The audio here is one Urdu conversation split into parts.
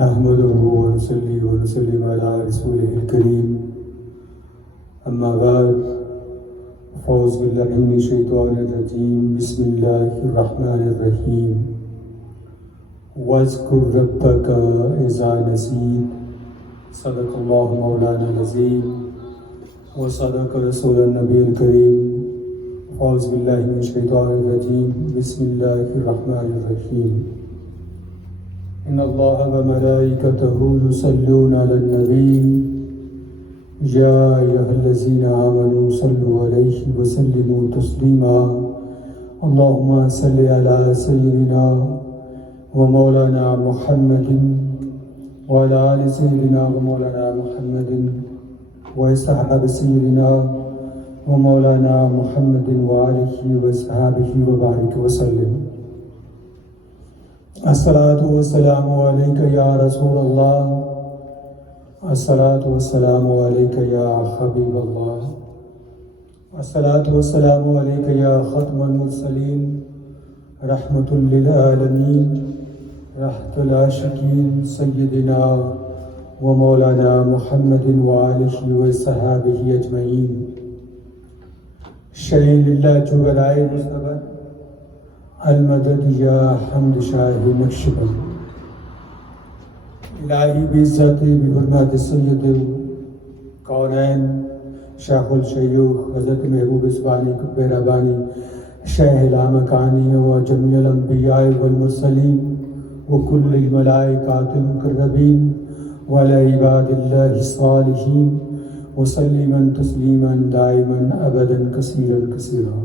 نحمده ونصلي ونسلم على رسوله الكريم أما بعد فأعوذ بالله من الشيطان الرجيم بسم الله الرحمن الرحيم واذكر ربك إذا نسيت صدق الله مولانا العظيم وصدق رسول النبي الكريم فأعوذ بالله من الشيطان الرجيم بسم الله الرحمن الرحيم إن الله وملائكته يصلون على النبي يا أيها الذين آمنوا صلوا عليه وسلموا تسليما اللهم صل على سيدنا ومولانا محمد وعلى آل سيدنا ومولانا محمد وصحابة سيدنا ومولانا محمد وآله وصحابه وبارك وسلم الصلاة والسلام عليك يا رسول الله الصلاة والسلام عليك يا حبيب الله الصلاة والسلام عليك يا ختم المرسلين رحمة للعالمين رحمة العاشقين سيدنا ومولانا محمد وآله وصحابه أجمعين شيء لله جبرائے مصطفى المدد یا حمد شاہ نقشبند الہی بعزت بحرمت سید الکونین شیخ الشیوخ حضرت محبوب اسبانی قطب ربانی شیخ لامکانی و جمیع الانبیاء والمرسلین وکل الملائکات المقربین وعلی عباد اللہ الصالحین وسلما تسلیما دائما ابدا کثیرا کثیرا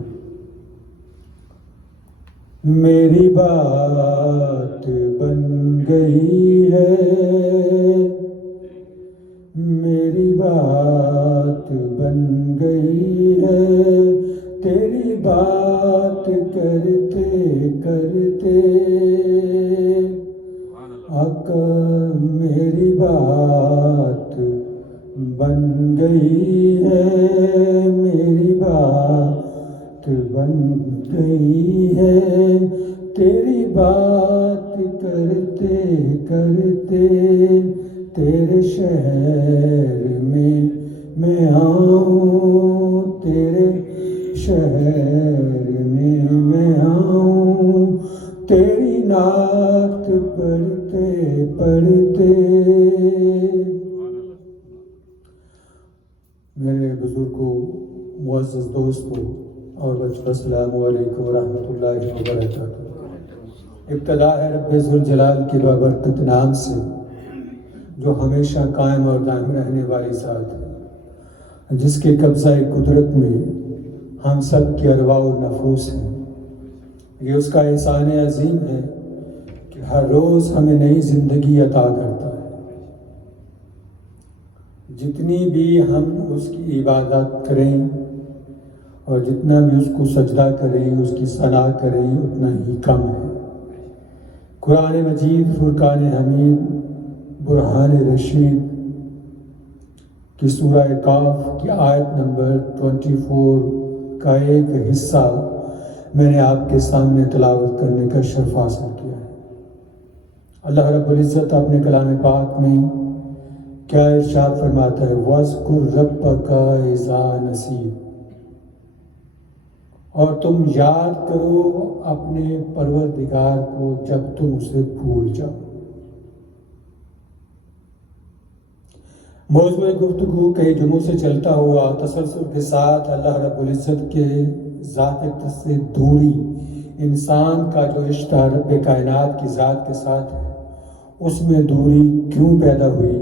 میری بات بن گئی ہے میری بات بن گئی ہے تیری بات کرتے کرتے آقا میری بات بن گئی ہے میری بات بن گئی ہے تیری بات کرتے کرتے تیرے شہر میں آؤں تیرے شہر میں آؤں تیری نعت پڑھتے پڑھتے میرے بزرگوں معزز دوستوں اور بچوں السلام علیکم ورحمۃ اللہ وبرکاتہ۔ ابتدا ہے رب ذوالجلال کے بابرکت نام سے جو ہمیشہ قائم اور دائم رہنے والی ذات ہے، جس کے قبضہ قدرت میں ہم سب کی ارواح و نفوس ہیں۔ یہ اس کا احسان عظیم ہے کہ ہر روز ہمیں نئی زندگی عطا کرتا ہے۔ جتنی بھی ہم اس کی عبادت کریں اور جتنا بھی اس کو سجدہ کریں اس کی ثنا کریں اتنا ہی کم ہے۔ قرآن مجید فرقان حمید برہان رشید کی سورہ کاف کی آیت نمبر 24 کا ایک حصہ میں نے آپ کے سامنے تلاوت کرنے کا شرف حاصل کیا ہے۔ اللہ رب العزت اپنے کلام پاک میں کیا ارشاد فرماتا ہے وَاذْكُرْ رَبَّكَ إِذَا نَسِيتَ، اور تم یاد کرو اپنے پروردگار کو جب تم اسے بھول جاؤ۔ موضوع گفتگو کئی جمعوں سے چلتا ہوا تسلسل کے ساتھ اللہ رب العزت کے ذات اقدس سے دوری، انسان کا جو رشتہ رب کائنات کی ذات کے ساتھ ہے اس میں دوری کیوں پیدا ہوئی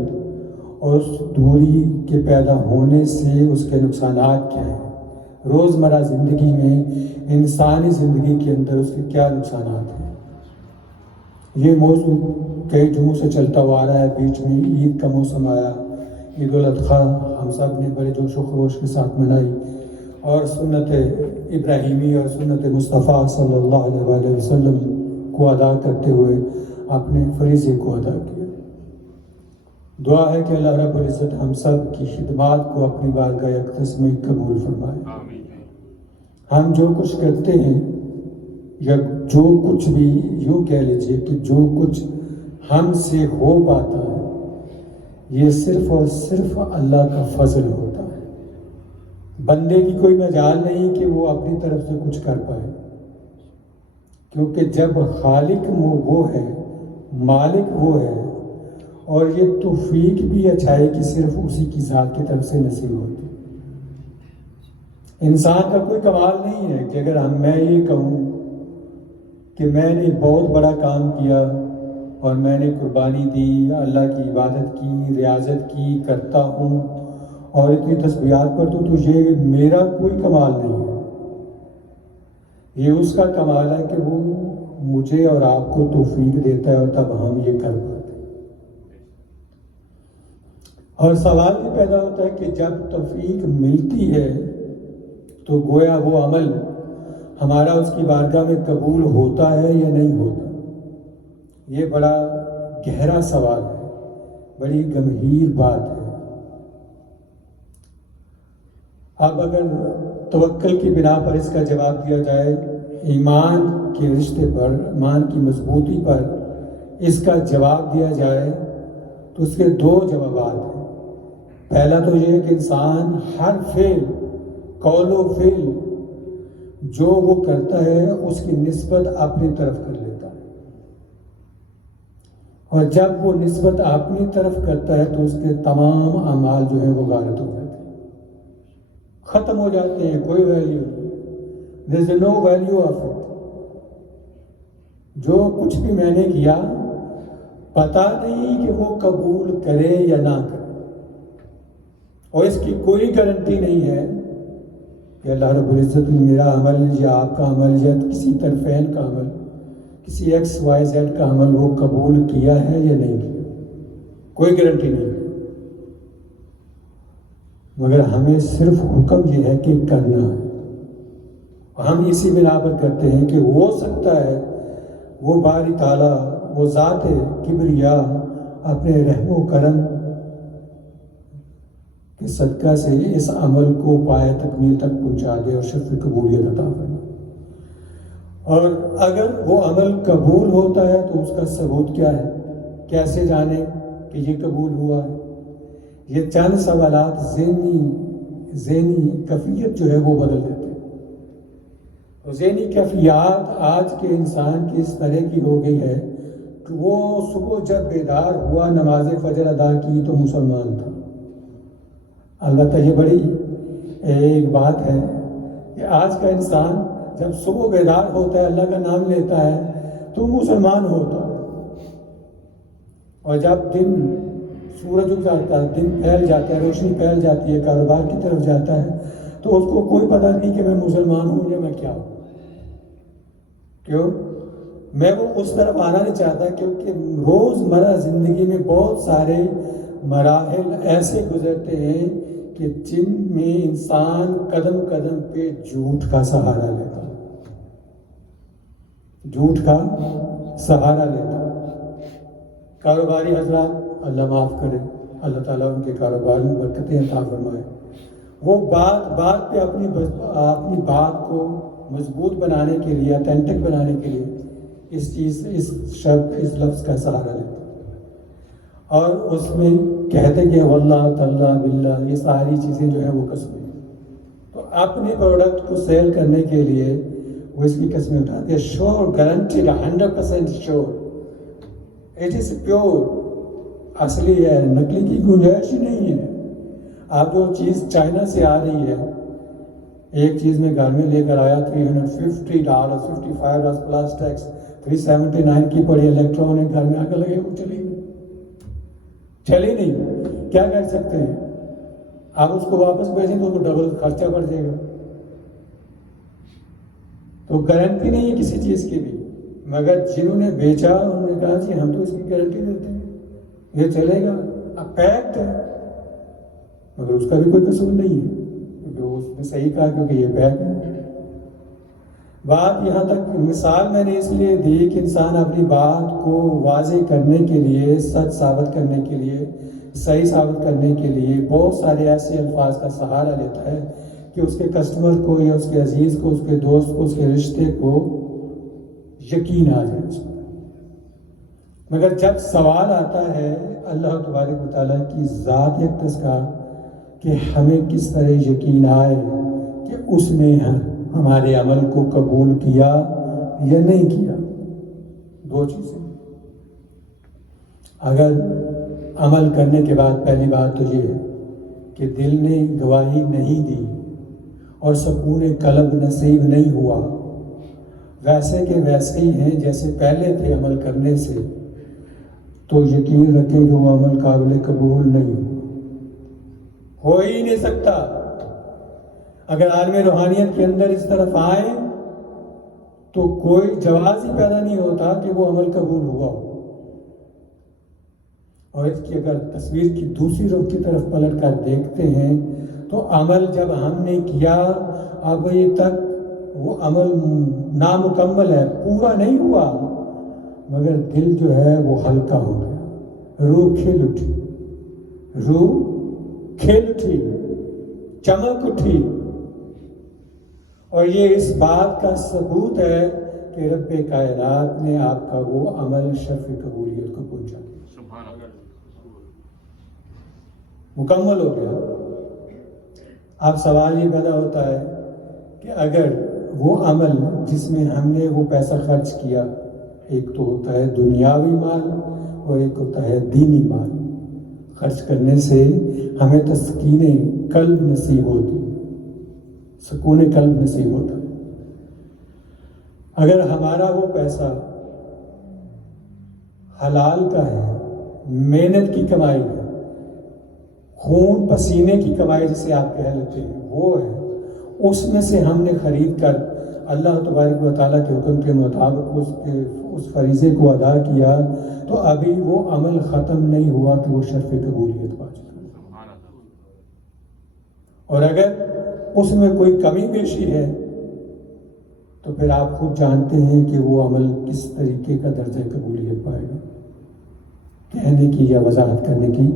اور اس دوری کے پیدا ہونے سے اس کے نقصانات کیا ہیں، روزمرہ زندگی میں انسانی زندگی کے اندر اس کے کیا نقصانات ہیں۔ یہ موضوع کئی جمعوں سے چلتا ہوا آ رہا ہے۔ بیچ میں عید کا موسم آیا، عید الاضحیٰ ہم سب نے بڑے جوش و خروش کے ساتھ منائی اور سنت ابراہیمی اور سنت مصطفیٰ صلی اللہ علیہ وآلہ وسلم کو ادا کرتے ہوئے اپنے فریضے کو ادا کیا۔ دعا ہے کہ اللہ رب العزت ہم سب کی خدمات کو اپنی بارگاہ اقدس میں قبول فرمائے۔ ہم جو کچھ کرتے ہیں یا جو کچھ بھی یوں کہہ لیجیے کہ جو کچھ ہم سے ہو پاتا ہے یہ صرف اور صرف اللہ کا فضل ہوتا ہے. بندے کی کوئی مجال نہیں کہ وہ اپنی طرف سے کچھ کر پائے، کیونکہ جب خالق وہ ہے، مالک وہ ہے، اور یہ توفیق بھی اچھائی کی صرف اسی کی ذات کی طرف سے نصیب ہوتی. انسان کا کوئی کمال نہیں ہے کہ اگر میں یہ کہوں کہ میں نے بہت بڑا کام کیا اور میں نے قربانی دی، اللہ کی عبادت کی، ریاضت کی، کرتا ہوں اور اتنی تسبیحات پڑھتا ہوں، تو یہ میرا کوئی کمال نہیں ہے. یہ اس کا کمال ہے کہ وہ مجھے اور آپ کو توفیق دیتا ہے اور تب ہم یہ کر پاتے ہیں. اور سوال یہ پیدا ہوتا ہے کہ جب توفیق ملتی ہے تو گویا وہ عمل ہمارا اس کی بارگاہ میں قبول ہوتا ہے یا نہیں ہوتا. یہ بڑا گہرا سوال ہے، بڑی گمبھیر بات ہے. اب اگر توکل کی بنا پر اس کا جواب دیا جائے، ایمان کے رشتے پر، ایمان کی مضبوطی پر اس کا جواب دیا جائے، تو اس کے دو جوابات ہیں. پہلا تو یہ کہ انسان ہر فعل، قول و فعل جو وہ کرتا ہے اس کی نسبت اپنی طرف کر لیتا ہے، اور جب وہ نسبت اپنی طرف کرتا ہے تو اس کے تمام اعمال جو ہیں وہ غارت ہو جاتے ہیں، ختم ہو جاتے ہیں، کوئی ویلیو نہیں. there is no value of it. جو کچھ بھی میں نے کیا پتہ نہیں کہ وہ قبول کرے یا نہ کرے، اور اس کی کوئی گارنٹی نہیں ہے کہ اللہ رب العزت نے میرا عمل یا آپ کا عمل یا کسی طرفین کا عمل، کسی ایکس وائی زیڈ کا عمل وہ قبول کیا ہے یا نہیں کیا، کوئی گارنٹی نہیں ہے. مگر ہمیں صرف حکم یہ ہے کہ کرنا ہے. ہم اسی بنا پر کرتے ہیں کہ ہو سکتا ہے وہ باری تعالیٰ، وہ ذات کبریا اپنے رحم و کرم کے صدقہ سے اس عمل کو پائے تکمیل تک پہنچا دے اور شرف قبولیت عطا فرمائے. اور اگر وہ عمل قبول ہوتا ہے تو اس کا ثبوت کیا ہے، کیسے جانے کہ یہ قبول ہوا ہے؟ یہ چند سوالات ذہنی کیفیت جو ہے وہ بدل دیتے ہیں. ذہنی کیفیات آج کے انسان کی اس طرح کی ہو گئی ہے کہ وہ صبح جب بیدار ہوا، نماز فجر ادا کی تو مسلمان تھا. البتہ یہ بڑی ایک بات ہے کہ آج کا انسان جب صبح بیدار ہوتا ہے، اللہ کا نام لیتا ہے تو مسلمان ہوتا ہے، اور جب دن سورج اگ جاتا ہے، دن پھیل جاتا ہے، روشنی پھیل جاتی ہے، کاروبار کی طرف جاتا ہے، تو اس کو کوئی پتہ نہیں کہ میں مسلمان ہوں یا میں کیا ہوں. کیوں؟ میں وہ اس طرف آنا نہیں چاہتا، کیونکہ روزمرہ زندگی میں بہت سارے مراحل ایسے گزرتے ہیں کہ جن میں انسان قدم قدم پہ جھوٹ کا سہارا لیتا ہے، جھوٹ کا سہارا لیتا ہے. کاروباری حضرات اللہ معاف کرے، اللہ تعالیٰ ان کے کاروبار میں برکتیں عطا فرمائے، وہ بات پہ اپنی بات کو مضبوط بنانے کے لیے، اتھینٹک بنانے کے لیے اس لفظ کا سہارا لیتے اور اس میں کہتے کہ واللہ تعالیٰ باللہ، یہ ساری چیزیں جو ہیں وہ قسمیں ہیں. تو اپنے پروڈکٹ کو سیل کرنے کے لیے وہ اس کی قسمیں اٹھاتے ہیں. Sure, guaranteed, 100% sure, it is pure, اصلی ہے، نقلی کی گنجائش ہی نہیں ہے. آپ جو چیز چائنا سے آ رہی ہے، ایک چیز میں گھر میں لے کر آیا $350 $55 پلس ٹیکس، 379 کی پڑی، الیکٹرانک گھر میں آ کر لگے وہ چلی نہیں. کیا کر سکتے ہیں؟ آپ اس کو واپس بھیجیں تو ڈبل خرچہ بڑھ جائے گا. تو گارنٹی نہیں ہے کسی چیز کی بھی، مگر جنہوں نے بیچا انہوں نے کہا جی ہم تو اس کی گارنٹی دیتے ہیں، یہ چلے گا، اب پیکڈ ہے، مگر اس کا بھی کوئی قصور نہیں ہے کیونکہ اس نے صحیح کہا کیونکہ یہ پیک ہے. بات یہاں تک مثال میں نے اس لیے دی کہ انسان اپنی بات کو واضح کرنے کے لیے، سچ ثابت کرنے کے لیے، صحیح ثابت کرنے کے لیے بہت سارے ایسے الفاظ کا سہارا لیتا ہے کہ اس کے کسٹمر کو یا اس کے عزیز کو، اس کے دوست کو، اس کے رشتے کو یقین آ جائے اس پر. مگر جب سوال آتا ہے اللہ تبارک و تعالیٰ کی ذات اقدس کا کہ ہمیں کس طرح یقین آئے کہ اس نے ہمارے عمل کو قبول کیا یا نہیں کیا، دو چیزیں۔ اگر عمل کرنے کے بعد پہلی بات تو یہ ہے کہ دل نے گواہی نہیں دی اور سکون قلب نصیب نہیں ہوا، ویسے کہ ویسے ہی ہیں جیسے پہلے تھے عمل کرنے سے، تو یقین رکھیں کہ وہ عمل قابل قبول نہیں ہو ہی نہیں سکتا۔ اگر عالم روحانیت کے اندر اس طرف آئے تو کوئی جواز ہی پیدا نہیں ہوتا کہ وہ عمل قبول ہوا ہو۔ اور اس کی اگر تصویر کی دوسری رخ کی طرف پلٹ کر دیکھتے ہیں تو عمل جب ہم نے کیا ابھی تک وہ عمل نامکمل ہے، پورا نہیں ہوا، مگر دل جو ہے وہ ہلکا ہو گیا، روح کھل اٹھی، روح کھل اٹھی، چمک اٹھی۔ اور یہ اس بات کا ثبوت ہے کہ رب کائنات نے آپ کا وہ عمل شرف قبولیت کو پہنچا دیا، مکمل ہو گیا۔ اب سوال یہ پیدا ہوتا ہے کہ اگر وہ عمل جس میں ہم نے وہ پیسہ خرچ کیا، ایک تو ہوتا ہے دنیاوی مال اور ایک ہوتا ہے دینی مال، خرچ کرنے سے ہمیں تسکین قلب نصیب ہوتی ہے، سکون قلب نصیب ہوتا ہے۔ اگر ہمارا وہ پیسہ حلال کا ہے، محنت کی کمائی ہے، خون پسینے کی کمائی جسے آپ کہہ لیتے ہیں وہ ہے، اس میں سے ہم نے خرید کر اللہ تبارک و تعالیٰ کے حکم کے مطابق اس فریضے کو ادا کیا، تو ابھی وہ عمل ختم نہیں ہوا کہ وہ شرف قبولیت پا چکا۔ اور اگر اس میں کوئی کمی بیشی ہے تو پھر آپ خود جانتے ہیں کہ وہ عمل کس طریقے کا درجہ قبولیت پائے گا، کہنے کی یا وضاحت کرنے کی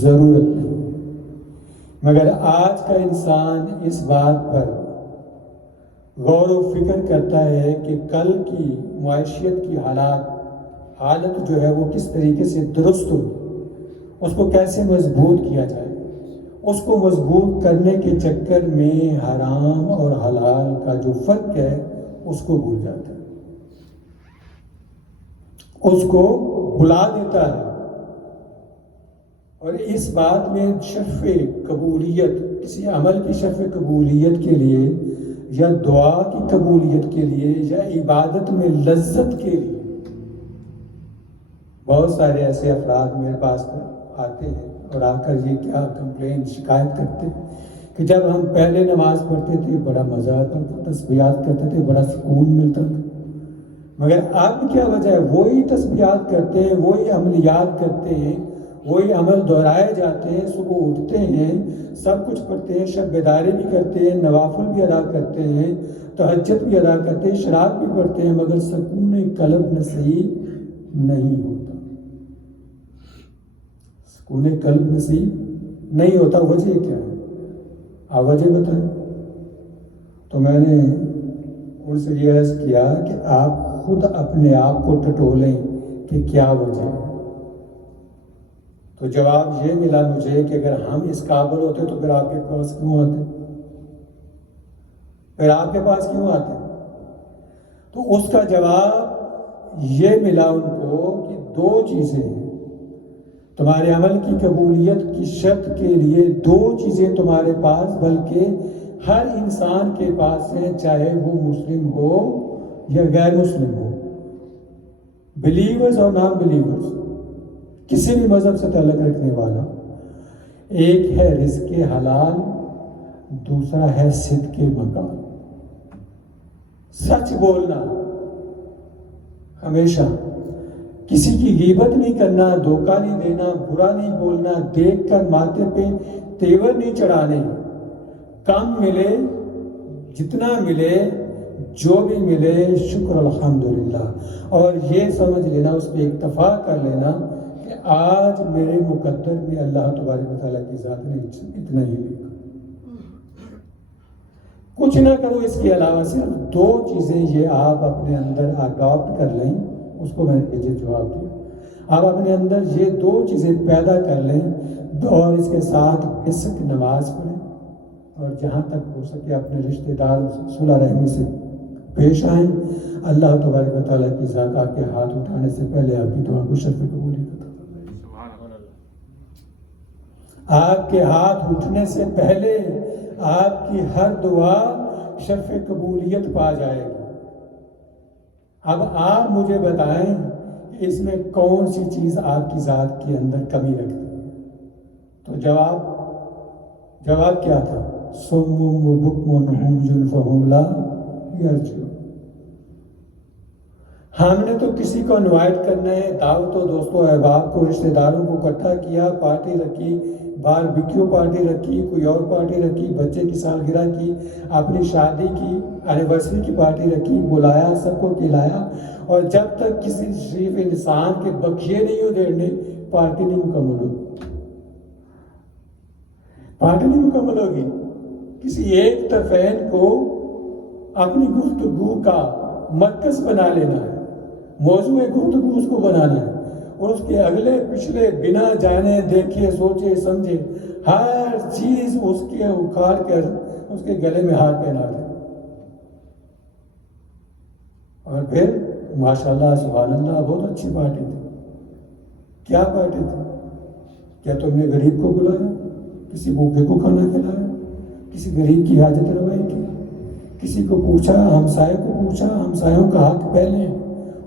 ضرورت نہیں۔ مگر آج کا انسان اس بات پر غور و فکر کرتا ہے کہ کل کی معیشت کی حالت جو ہے وہ کس طریقے سے درست ہو، اس کو کیسے مضبوط کیا جائے۔ اس کو مضبوط کرنے کے چکر میں حرام اور حلال کا جو فرق ہے اس کو بھول جاتا ہے، اس کو بھلا دیتا ہے۔ اور اس بات میں شرف قبولیت، کسی عمل کی شرف قبولیت کے لیے یا دعا کی قبولیت کے لیے یا عبادت میں لذت کے لیے بہت سارے ایسے افراد میرے پاس آتے ہیں اور آ کر یہ کیا کمپلین شکایت کرتے ہیں کہ جب ہم پہلے نماز پڑھتے تھے بڑا مزہ آتا تھا، تسبیحات کرتے تھے بڑا سکون ملتا تھا، مگر اب کیا وجہ ہے؟ وہی تسبیحات کرتے ہیں، وہی عملیات کرتے ہیں، وہی عمل دہرائے جاتے ہیں، صبح اٹھتے ہیں، سب کچھ پڑھتے ہیں، شب بیداری بھی کرتے ہیں، نوافل بھی ادا کرتے ہیں، تہجد بھی ادا کرتے ہیں، شراب بھی پڑھتے ہیں، مگر سکون قلب نصیب نہیں ہوتا، سکون قلب نصیب نہیں ہوتا۔ وجہ کیا ہے؟ آپ وجہ بتائیں۔ تو میں نے ان سے یہ عرض کیا کہ آپ خود اپنے آپ کو ٹٹولیں کہ کیا وجہ ہے۔ تو جواب یہ ملا مجھے کہ اگر ہم اس قابل ہوتے تو پھر آپ کے پاس کیوں آتے؟ پھر آپ کے پاس کیوں آتے؟ تو اس کا جواب یہ ملا ان کو کہ دو چیزیں ہیں تمہارے عمل کی قبولیت کی شرط کے لیے، دو چیزیں تمہارے پاس بلکہ ہر انسان کے پاس ہیں، چاہے وہ مسلم ہو یا غیر مسلم ہو، بلیورز اور نان بلیورز، کسی بھی مذہب سے تعلق رکھنے والا۔ ایک ہے رزق حلال، دوسرا ہے صدق مقال، سچ بولنا، ہمیشہ کسی کی غیبت نہیں کرنا، دھوکہ نہیں دینا، برا نہیں بولنا، دیکھ کر ماتھے پہ تیور نہیں چڑھانے، کم ملے جتنا ملے جو بھی ملے شکر الحمدللہ، اور یہ سمجھ لینا، اس پہ اکتفا کر لینا کہ آج میرے مقدر میں اللہ تبارک و تعالیٰ کی ذات نے اتنا ہی لکھا، کچھ نہ کرو اس کے علاوہ۔ صرف دو چیزیں یہ آپ اپنے اندر اڈاپٹ کر لیں، اس کو میں نے یہ جواب دیا۔ آپ اپنے اندر یہ دو چیزیں پیدا کر لیں، اور اس کے ساتھ بیسک نماز پڑھیں، اور جہاں تک ہو سکے اپنے رشتہ دار صلح رحمی سے پیش آئیں۔ اللہ تبارک و تعالیٰ کی ذات آپ کے ہاتھ اٹھانے سے پہلے آپ کی دعا کو شرف قبولیت عطا فرمائے۔ آپ کے ہاتھ اٹھنے سے پہلے آپ کی ہر دعا شرف قبولیت پا جائے گی۔ اب آپ مجھے بتائیں کہ اس میں کون سی چیز آپ کی ذات کے اندر کمی رکھتی ہے؟ تو جواب کیا تھا؟ صم و بکم عمي فهم لا يرجعون۔ ہم نے تو کسی کو انوائٹ کرنا ہے، دعوت و دوستوں احباب کو، رشتہ داروں کو اکٹھا کیا، پارٹی رکھی، باربیکیو پارٹی رکھی، کوئی اور پارٹی رکھی، بچے کی سالگرہ کی، اپنی شادی کی اینیورسری کی پارٹی رکھی، بلایا، سب کو کھلایا، اور جب تک کسی شریف انسان کے بقیے نہیں ادھیڑنے، پارٹی نہیں مکمل ہوگی۔ پارٹی نہیں مکمل ہوگی۔ کسی ایک طرفین کو اپنی گفتگو کا مرکز بنا لینا ہے، موضوع گفتگو اس کو بنانا ہے، اور اس کے اگلے پچھلے بنا جانے دیکھے سوچے سمجھے ہر چیز اس کے اکھاڑ کر اس کے گلے میں ہاتھ پہنا دے، اور پھر ماشاءاللہ سبحان اللہ بہت اچھی پارٹی تھی۔ کیا پارٹی تھی؟ کیا تم نے غریب کو بلایا، کسی بھوکے کو کھانا کھلایا، کسی غریب کی حاجت روائی کی، کسی کو پوچھا، ہمسائے کو پوچھا، ہمسایوں کا حق پہلے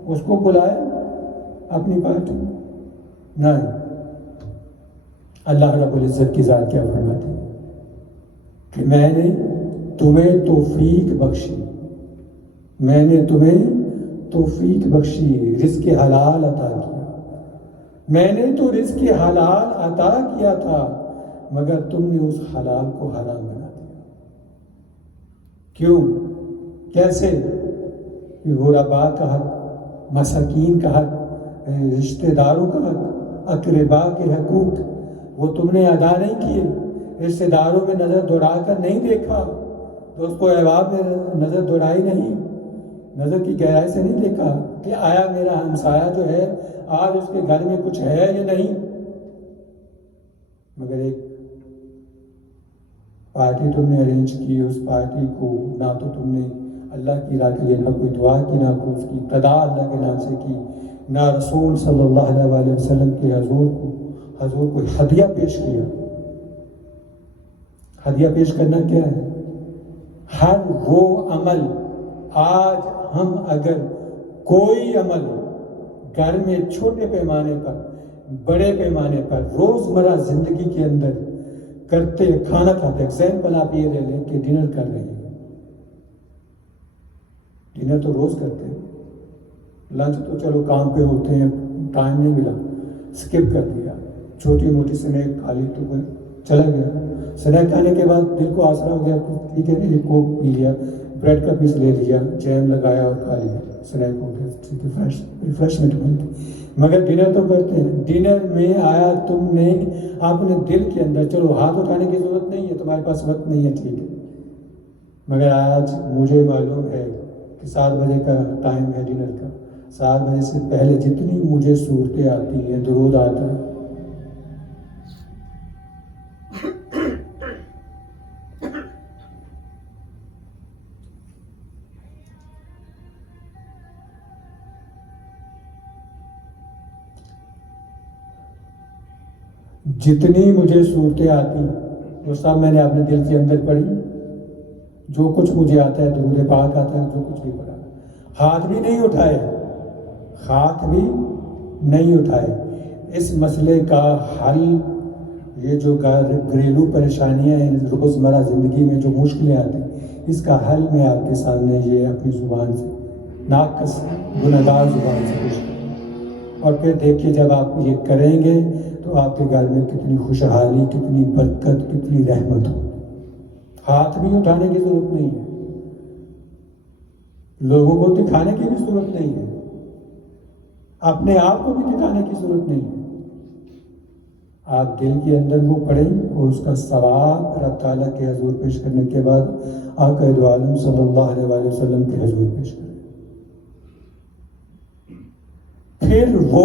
اس کو بلایا اپنی پارٹی میں؟ نہیں۔ اللہ رب العزت کی ذات کیا فرماتی ہے کہ میں نے تمہیں توفیق بخشی، میں نے تمہیں توفیق بخشی، رزق حلال عطا کیا، میں نے تو رزق حلال عطا کیا تھا، مگر تم نے اس حلال کو حرام بنا دیا۔ کیوں؟ کیسے؟ کہ غرباء کا حق، مساکین کا حق، رشتہ داروں کا حق، اقرباء کے حقوق وہ تم نے ادا نہیں کیے، رشتہ داروں میں نظر دوڑا کر نہیں دیکھا، دوستو احباب میں نظر دوڑائی نہیں، نظر کی گہرائی سے نہیں دیکھا کہ آیا میرا ہمسایہ جو ہے آج اس کے گھر میں کچھ ہے یا نہیں۔ مگر ایک پارٹی تم نے ارینج کی، اس پارٹی کو نہ تو تم نے اللہ کی راہ کے لیے نہ کوئی دعا کی، نہ کوئی اس کی ابتدا اللہ کے نام سے کی، نہ رسول صلی اللہ علیہ وسلم کے حضور کو ہدیہ پیش کیا۔ ہدیہ پیش کرنا کیا ہے؟ ہر وہ عمل، آج ہم اگر کوئی عمل گھر میں چھوٹے پیمانے پر، بڑے پیمانے پر، روزمرہ زندگی کے اندر کرتے، کھانا کھاتے، ایگزامپل آپ یہ لے لیں کہ ڈنر کر رہے ہیں، ڈنر تو روز کرتے ہیں، لنچ تو چلو کام پہ ہوتے ہیں، ٹائم نہیں ملا، سکپ کر دیا، چھوٹی موٹی سنیک کھا لی تو چلا گیا، سنیک کھانے کے بعد دل کو آسرا ہو گیا، ٹھیک ہے ایک کوک پی لیا، بریڈ کا پیس لے لیا، جیم لگایا اور کھا لیا، سنیک ہو گیا، ٹھیک ہے، ریفریشمنٹ بن گئی۔ مگر ڈنر تو کرتے ہیں، ڈنر میں آیا تم نے اپنے دل کے اندر، چلو ہاتھ اٹھانے کی ضرورت نہیں ہے، تمہارے پاس وقت نہیں ہے، ٹھیک ہے، مگر آج مجھے معلوم ہے کہ 7 بجے کا ٹائم ہے ڈنر کا، 7 بجے سے پہلے جتنی مجھے صورتیں آتی ہیں، درود آتا ہے، جتنی مجھے صورتیں آتی وہ سب میں نے اپنے دل کے اندر پڑھی، جو کچھ مجھے آتا ہے، درود پاک آتا ہے، جو کچھ بھی پڑھا، ہاتھ بھی نہیں اٹھائے، ہاتھ بھی نہیں اٹھائے۔ اس مسئلے کا حل، یہ جو گھریلو پریشانیاں ہیں روزمرہ زندگی میں جو مشکلیں آتی ہیں، اس کا حل میں آپ کے سامنے یہ اپنی زبان سے، ناقص گنہگار زبان سے کچھ، اور پھر دیکھیے جب آپ یہ کریں گے تو آپ کے گھر میں کتنی خوشحالی، کتنی برکت، کتنی رحمت ہو۔ ہاتھ بھی اٹھانے کی ضرورت نہیں ہے، لوگوں کو دکھانے کی بھی ضرورت نہیں ہے، اپنے آپ کو بھی دکھانے کی ضرورت نہیں ہے، آپ دل کے اندر وہ پڑھیں اور اس کا ثواب رب تعالیٰ کے حضور پیش کرنے کے بعد آقا دو عالم صلی اللہ علیہ وسلم کے حضور پیش کریں۔ پھر وہ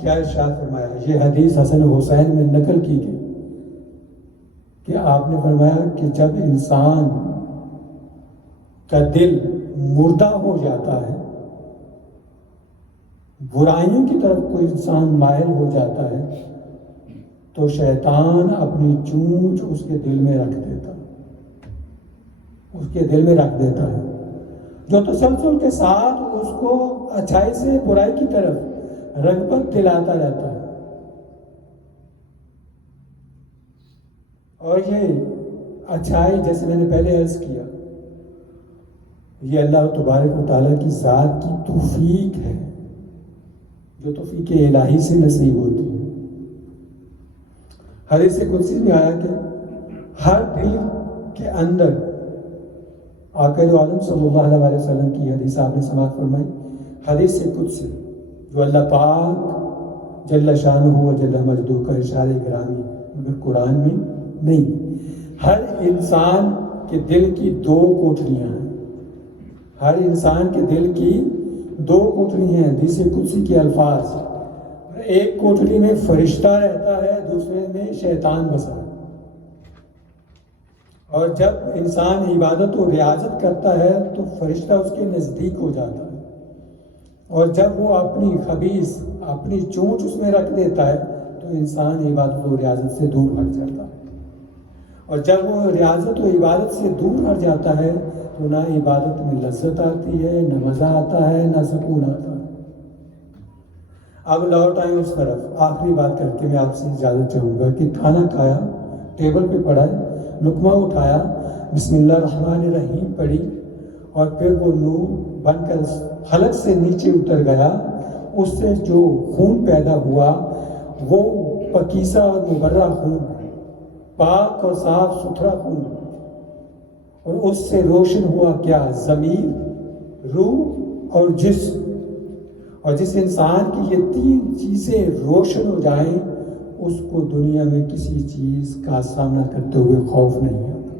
کیا ارشاد فرمایا؟ یہ حدیث حسن حسین میں نقل کی گئی کہ آپ نے فرمایا کہ جب انسان کا دل مردہ ہو جاتا ہے، برائیوں کی طرف کوئی انسان مائل ہو جاتا ہے، تو شیطان اپنی چونچ اس کے دل میں رکھ دیتا ہے، جو تسلسل کے ساتھ اس کو اچھائی سے برائی کی طرف رغبت دلاتا رہتا ہے۔ اور یہ اچھائی، جیسے میں نے پہلے عرض کیا، یہ اللہ تبارک و تعالیٰ کی ذات کی توفیق ہے، جو توفیق الہی سے نصیب ہوتی ہے۔ حدیث قدسی میں آیا کہ ہر دل کے اندر، آقا دو عالم صلی اللہ علیہ وسلم کی حدیث آپ نے سماعت فرمائی، حدیث قدسی جو اللہ پاک جل شانہ و جل مجدہ کا ارشاد گرامی مگر قرآن میں نہیں، ہر انسان کے دل کی دو کوٹریاں ہیں، ہر انسان کے دل کی دو کوٹری ہیں، حدیث قدسی کے الفاظ، ایک کوٹری میں فرشتہ رہتا ہے، دوسرے میں شیطان بسا ہے۔ اور جب انسان عبادت و ریاضت کرتا ہے تو فرشتہ اس کے نزدیک ہو جاتا ہے، اور جب وہ اپنی خبیث اپنی چونچ اس میں رکھ دیتا ہے تو انسان عبادت و ریاضت سے دور ہٹ جاتا ہے، اور جب وہ ریاضت و عبادت سے دور ہٹ جاتا ہے تو نہ عبادت میں لذت آتی ہے، نہ مزہ آتا ہے، نہ سکون آتا ہے۔ اب لوٹ آئیں اس طرف، آخری بات کر کے میں آپ سے اجازت چاہوں گا کہ کھانا کھایا، ٹیبل پہ پڑا ہے، لقمہ اٹھایا، بسم اللہ الرحمن الرحیم پڑھی، اور پھر وہ نور بن کر حلق سے نیچے اتر گیا، اس سے جو خون پیدا ہوا وہ پکیزہ اور مبرہ خون، پاک اور صاف ستھرا خون، اور اس سے روشن ہوا کیا؟ ضمیر، روح اور جسم۔ اور جس انسان کی یہ تین چیزیں روشن ہو جائیں اس کو دنیا میں کسی چیز کا سامنا کرتے ہوئے خوف نہیں ہوتا،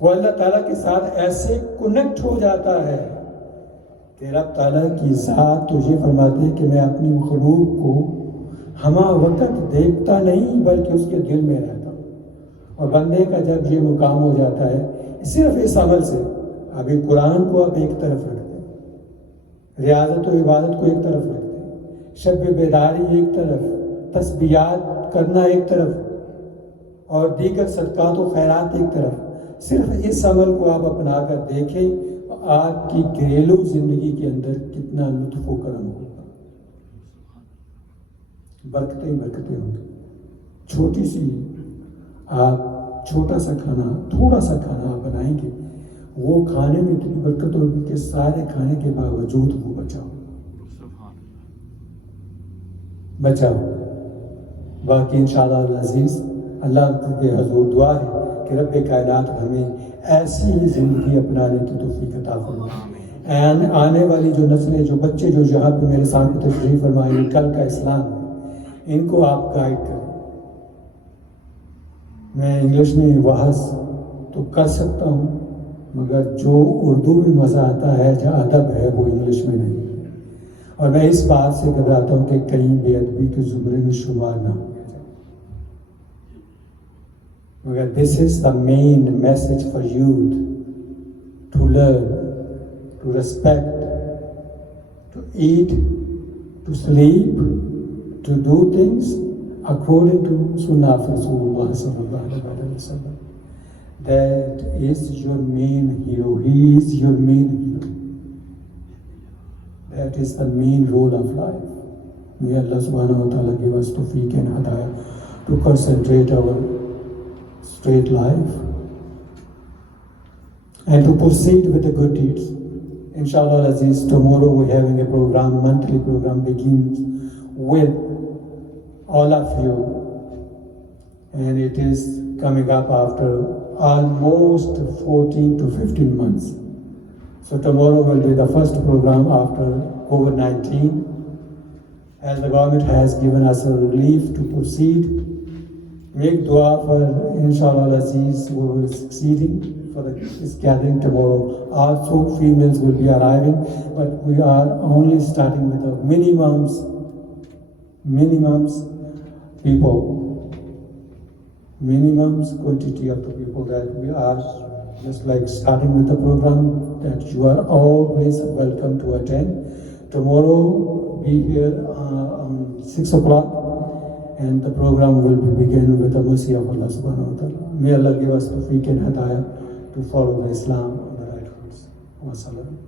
وہ اللہ تعالیٰ کے ساتھ ایسے کنیکٹ ہو جاتا ہے کہ رب تعالیٰ کی ذات تو یہ فرماتے ہیں کہ میں اپنی مخلوق کو ہمہ وقت دیکھتا نہیں بلکہ اس کے دل میں رہتا ہوں۔ اور بندے کا جب یہ مقام ہو جاتا ہے، صرف اس عمل سے، ابھی قرآن کو آپ ایک طرف رکھتے ہیں، ریاضت و عبادت کو ایک طرف رکھتے ہیں، شب بیداری ایک طرف، تسبیحات کرنا ایک طرف، اور دیگر صدقات و خیرات ایک طرف، صرف اس عمل کو آپ اپنا کر دیکھیں، آپ کی گھریلو زندگی کے اندر کتنا لطف و کرم ہوگا، برکتیں برکتیں ہوں گی۔ چھوٹی سی آپ چھوٹا سا کھانا، تھوڑا سا کھانا آپ بنائیں گے، وہ کھانے میں اتنی برکت ہوگی کہ سارے کھانے کے باوجود وہ بچاؤ۔ باقی انشاءاللہ العزیز اللہ کے حضور دعا ہے کہ رب کائنات ہمیں ایسی زندگی اپنانے کی توفیق عطا فرمائے۔ آنے والی جو نسلیں، جو بچے جو یہاں پہ میرے سامنے تشریف فرمائیں، کل کا اسلام ہے، ان کو آپ گائیڈ کریں۔ میں انگلش میں وعظ تو کر سکتا ہوں، مگر جو اردو میں مزہ آتا ہے، جو ادب ہے، وہ انگلش میں نہیں، اور میں اس بات سے گھبراتا ہوں کہ کہیں بے ادبی کے زمرے میں شمار نہ ہو جائے، مگر this is the main message for youth to learn, to respect, to eat, to sleep, to do things according to Sunnah of Rasulullah sallallahu alaihi wasallam. That is your main hero. He is your main hero. That is the main role of life. May Allah subhanahu wa ta'ala give us tawfiq and hidayah to concentrate our straight life and to proceed with the good deeds. Inshallah Aziz, tomorrow we're having a program, monthly program begins with all of you, and it is coming up after almost 14 to 15 months. So tomorrow will be the first program after COVID-19, as the government has given us a relief to proceed Make dua for inshallah Aziz who will succeeding for this gathering tomorrow. Also females will be arriving, but we are only starting with the minimums people, minimums quantity of the people that we are just like starting with the program, that you are always welcome to attend. Tomorrow be here on 6 o'clock and the program will begin with the mercy of Allah subhanahu wa ta'ala. May Allah give us the tawfiq and hidayah to follow the Islam on the right course. Wassalam.